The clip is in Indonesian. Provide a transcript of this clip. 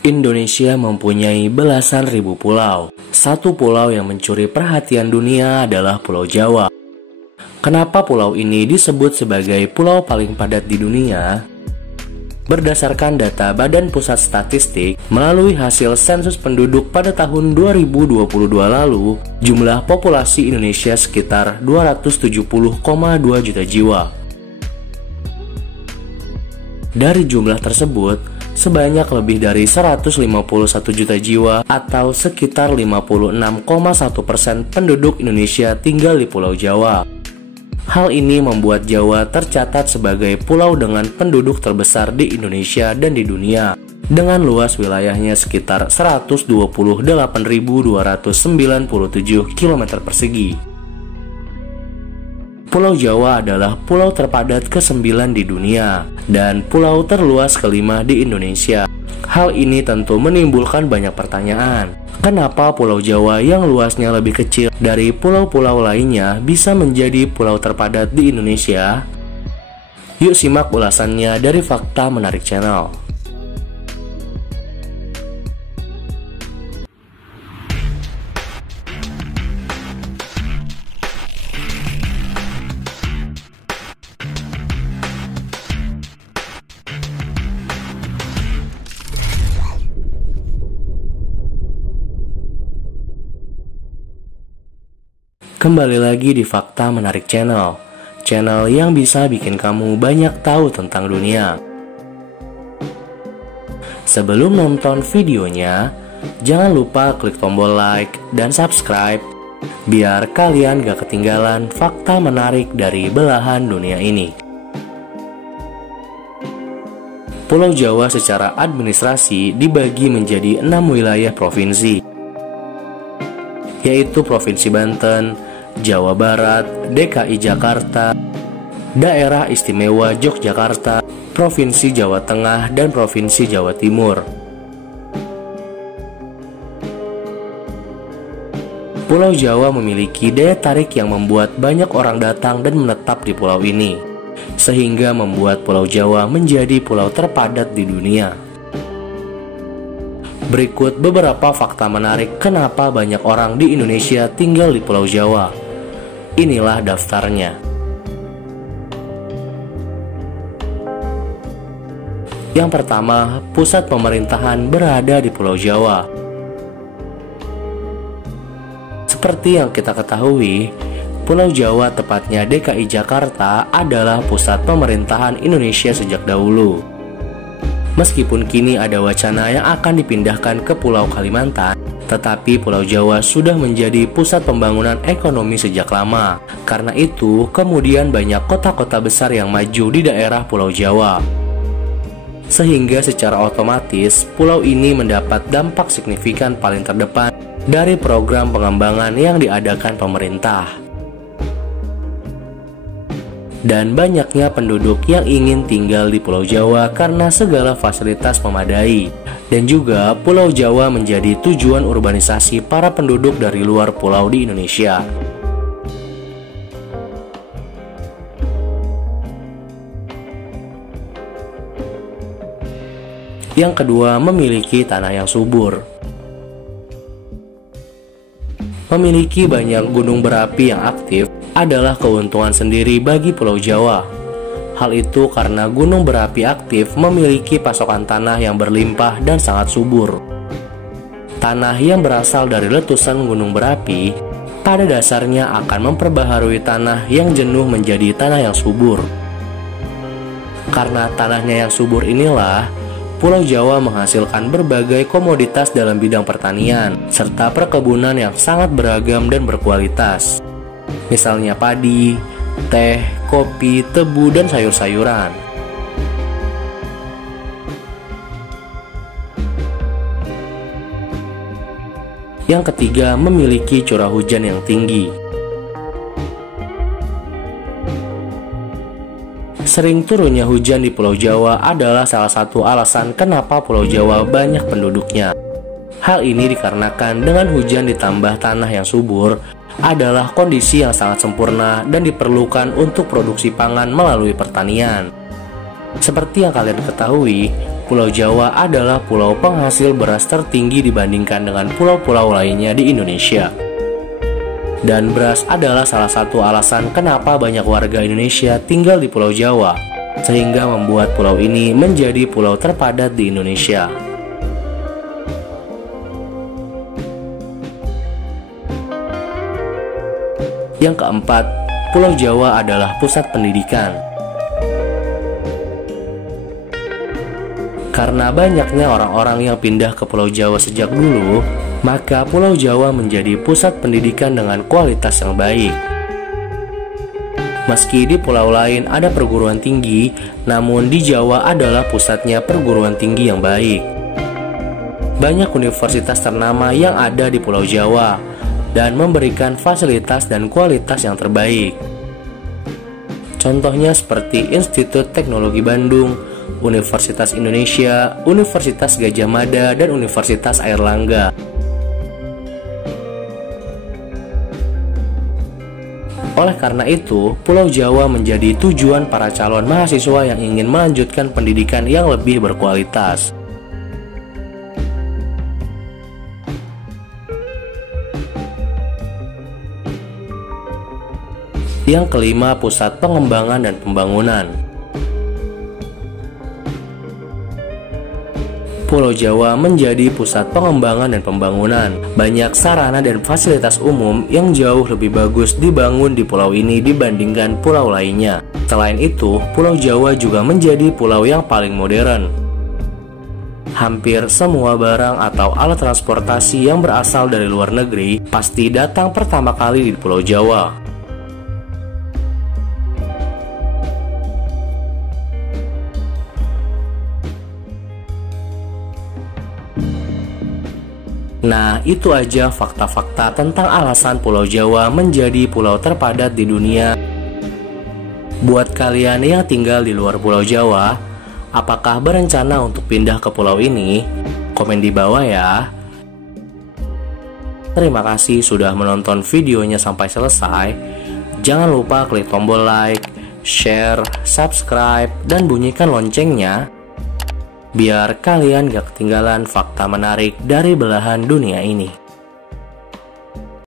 Indonesia mempunyai belasan ribu pulau. Satu pulau yang mencuri perhatian dunia adalah Pulau Jawa. Kenapa pulau ini disebut sebagai pulau paling padat di dunia? Berdasarkan data Badan Pusat Statistik, melalui hasil sensus penduduk pada tahun 2022 lalu, jumlah populasi Indonesia sekitar 270,2 juta jiwa. Dari jumlah tersebut, sebanyak lebih dari 151 juta jiwa atau sekitar 56,1% penduduk Indonesia tinggal di Pulau Jawa. Hal ini membuat Jawa tercatat sebagai pulau dengan penduduk terbesar di Indonesia dan di dunia, dengan luas wilayahnya sekitar 128.297 km persegi. Pulau Jawa adalah pulau terpadat ke-9 di dunia dan pulau terluas ke-5 di Indonesia. Hal ini tentu menimbulkan banyak pertanyaan. Kenapa Pulau Jawa yang luasnya lebih kecil dari pulau-pulau lainnya bisa menjadi pulau terpadat di Indonesia? Yuk simak ulasannya dari Fakta Menarik Channel. Kembali lagi di Fakta Menarik Channel, channel yang bisa bikin kamu banyak tahu tentang dunia. Sebelum nonton videonya, jangan lupa klik tombol like dan subscribe, biar kalian gak ketinggalan fakta menarik dari belahan dunia ini. Pulau Jawa secara administrasi dibagi menjadi 6 wilayah provinsi, yaitu Provinsi Banten, Jawa Barat, DKI Jakarta, Daerah Istimewa Yogyakarta, Provinsi Jawa Tengah, dan Provinsi Jawa Timur. Pulau Jawa memiliki daya tarik yang membuat banyak orang datang dan menetap di pulau ini, sehingga membuat Pulau Jawa menjadi pulau terpadat di dunia. Berikut beberapa fakta menarik kenapa banyak orang di Indonesia tinggal di Pulau Jawa. Inilah daftarnya. Yang pertama, pusat pemerintahan berada di Pulau Jawa. Seperti yang kita ketahui, Pulau Jawa, tepatnya DKI Jakarta, adalah pusat pemerintahan Indonesia sejak dahulu. Meskipun kini ada wacana yang akan dipindahkan ke Pulau Kalimantan, tetapi Pulau Jawa sudah menjadi pusat pembangunan ekonomi sejak lama. Karena itu, kemudian banyak kota-kota besar yang maju di daerah Pulau Jawa. Sehingga secara otomatis, pulau ini mendapat dampak signifikan paling terdepan dari program pengembangan yang diadakan pemerintah. Dan banyaknya penduduk yang ingin tinggal di Pulau Jawa karena segala fasilitas memadai. Dan juga Pulau Jawa menjadi tujuan urbanisasi para penduduk dari luar pulau di Indonesia. Yang kedua, memiliki tanah yang subur. Memiliki banyak gunung berapi yang aktif adalah keuntungan sendiri bagi Pulau Jawa. Hal itu karena gunung berapi aktif memiliki pasokan tanah yang berlimpah dan sangat subur. Tanah yang berasal dari letusan gunung berapi pada dasarnya akan memperbaharui tanah yang jenuh menjadi tanah yang subur. Karena tanahnya yang subur inilah, Pulau Jawa menghasilkan berbagai komoditas dalam bidang pertanian serta perkebunan yang sangat beragam dan berkualitas. Misalnya padi, teh, kopi, tebu, dan sayur-sayuran. Yang ketiga, memiliki curah hujan yang tinggi. Sering turunnya hujan di Pulau Jawa adalah salah satu alasan kenapa Pulau Jawa banyak penduduknya. Hal ini dikarenakan dengan hujan ditambah tanah yang subur adalah kondisi yang sangat sempurna dan diperlukan untuk produksi pangan melalui pertanian. Seperti yang kalian ketahui, Pulau Jawa adalah pulau penghasil beras tertinggi dibandingkan dengan pulau-pulau lainnya di Indonesia. Dan beras adalah salah satu alasan kenapa banyak warga Indonesia tinggal di Pulau Jawa, sehingga membuat pulau ini menjadi pulau terpadat di Indonesia. Yang keempat, Pulau Jawa adalah pusat pendidikan. Karena banyaknya orang-orang yang pindah ke Pulau Jawa sejak dulu, maka Pulau Jawa menjadi pusat pendidikan dengan kualitas yang baik. Meski di pulau lain ada perguruan tinggi, namun di Jawa adalah pusatnya perguruan tinggi yang baik. Banyak universitas ternama yang ada di Pulau Jawa dan memberikan fasilitas dan kualitas yang terbaik. Contohnya seperti Institut Teknologi Bandung, Universitas Indonesia, Universitas Gadjah Mada, dan Universitas Airlangga. Oleh karena itu, Pulau Jawa menjadi tujuan para calon mahasiswa yang ingin melanjutkan pendidikan yang lebih berkualitas. Yang kelima, pusat pengembangan dan pembangunan. Pulau Jawa menjadi pusat pengembangan dan pembangunan. Banyak sarana dan fasilitas umum yang jauh lebih bagus dibangun di pulau ini dibandingkan pulau lainnya. Selain itu, Pulau Jawa juga menjadi pulau yang paling modern. Hampir semua barang atau alat transportasi yang berasal dari luar negeri pasti datang pertama kali di Pulau Jawa. Nah, itu aja fakta-fakta tentang alasan Pulau Jawa menjadi pulau terpadat di dunia. Buat kalian yang tinggal di luar Pulau Jawa, apakah berencana untuk pindah ke pulau ini? Komen di bawah ya. Terima kasih sudah menonton videonya sampai selesai. Jangan lupa klik tombol like, share, subscribe, dan bunyikan loncengnya biar kalian gak ketinggalan fakta menarik dari belahan dunia ini.